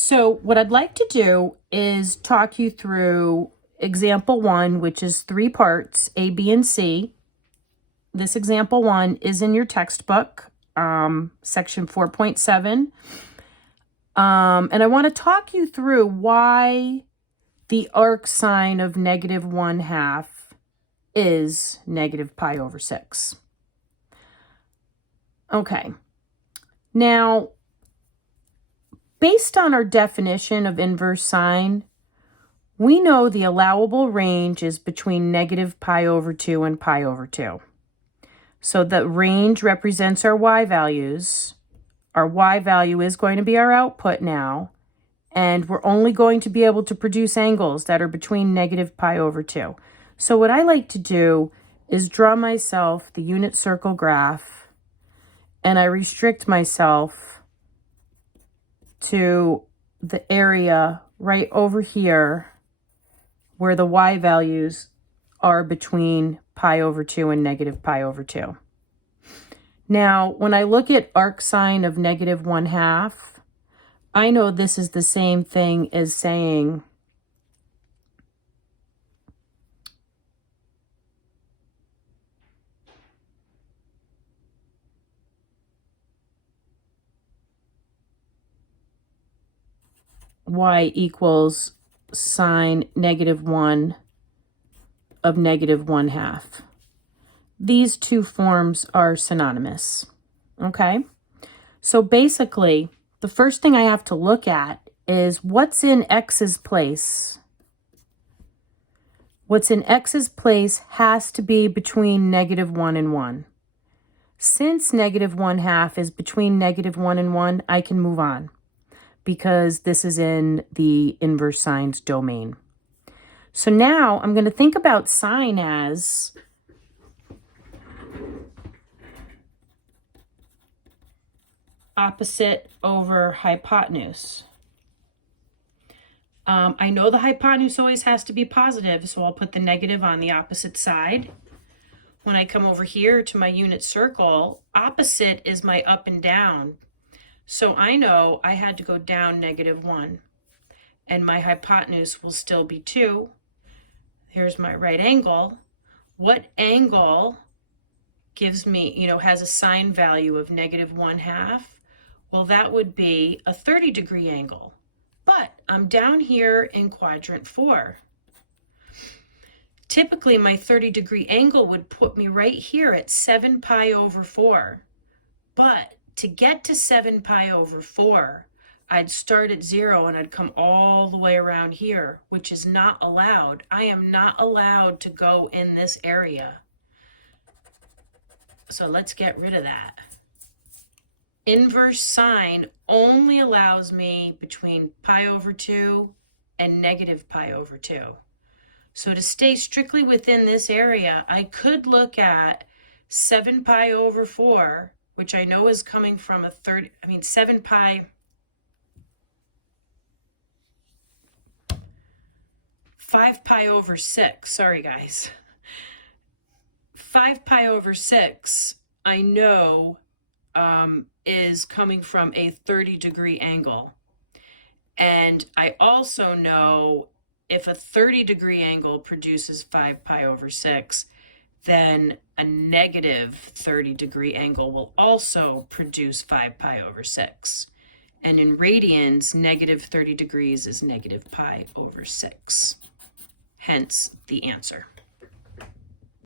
So what I'd like to do is talk you through example 1, which is 3 parts, A, B, and C. This example 1 is in your textbook, section 4.7. And I want to talk you through why the arc sine of -1/2 is negative pi over 6. Okay, now, based on our definition of inverse sine, we know the allowable range is between negative pi over 2 and pi over 2. So the range represents our y values. Our y value is going to be our output now, and we're only going to be able to produce angles that are between negative pi over 2. So what I like to do is draw myself the unit circle graph, and I restrict myself to the area right over here where the y values are between pi over 2 and negative pi over 2. Now, when I look at arc sine of -1/2, I know this is the same thing as saying y equals sine -1 of -1/2. These two forms are synonymous, okay? So basically, the first thing I have to look at is what's in x's place. What's in x's place has to be between -1 and 1. Since -1/2 is between -1 and 1, I can move on because this is in the inverse sines domain. So now I'm going to think about sine as opposite over hypotenuse. I know the hypotenuse always has to be positive, so I'll put the negative on the opposite side. When I come over here to my unit circle, opposite is my up and down. So I know I had to go down -1, and my hypotenuse will still be 2. Here's my right angle. What angle gives me, has a sine value of -1/2? Well, that would be a 30-degree angle. But I'm down here in quadrant 4. Typically, my 30-degree angle would put me right here at 7 pi over 4. But to get to 7 pi over 4, I'd start at 0 and I'd come all the way around here, which is not allowed. I am not allowed to go in this area. So let's get rid of that. Inverse sine only allows me between pi over 2 and negative pi over 2. So to stay strictly within this area, I could look at 7 pi over 4, which I know is coming from 7 pi, 5 pi over 6, sorry guys. 5 pi over 6, I know is coming from a 30-degree angle. And I also know if a 30-degree angle produces 5 pi over 6, then a negative 30-degree angle will also produce 5 pi over 6. And in radians, negative 30 degrees is negative pi over 6. Hence the answer.